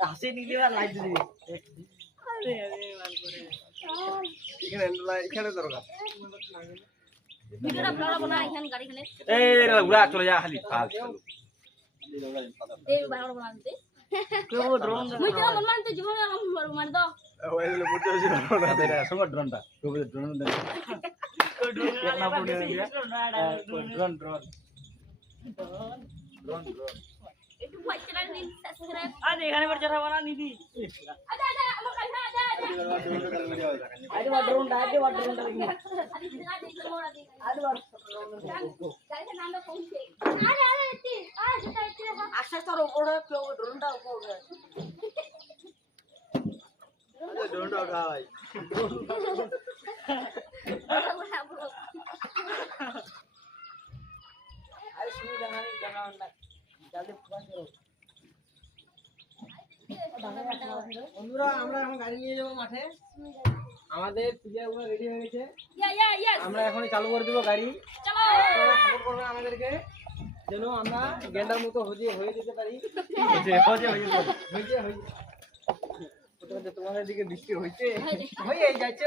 হাসি নিয়ে আর লাইট দিবি এখানে দরকার ভিডিওটা ব্লগ বানা এখান গাড়ি খানে এই উড়া চলে যা খালি ফাল এই বারো বানাতে কেউ ড্রোন মুই তো মন মান তো জীবনে মার দাও ওই হলো বুঝতে হইছে সময় ড্রোনটা ড্রোন দেন না পড়ে ড্রোন ড্রোন একটু বাচ্চারা নিন সাবস্ক্রাইব আজ এখানে পর চড়া বানা নিবি আচ্ছা আচ্ছা আমার কাছে আচ্ছা আজ ড্রোনটা দেখি আচ্ছা তোর উপরে কেউ ড্রোনটা উপরে ডোন্ট গাই আরে শুনি জানানি জানানা জলদি ফোন করো বন্ধুরা আমরা এখন গাড়ি নিয়ে যাব মাঠে আমাদের প্লেয়ারগুলো রেডি হয়ে গেছে ইয়া আমরা এখনই চালু করে দেব গাড়ি চলো আপনারা সাপোর্ট করবেন আমাদেরকে যেন আমরা গেন্ডার মতো হয়ে যেতে পারি হয়েছে তোমাদের দিকে বৃষ্টি হয়েছে হয়ে যাচ্ছে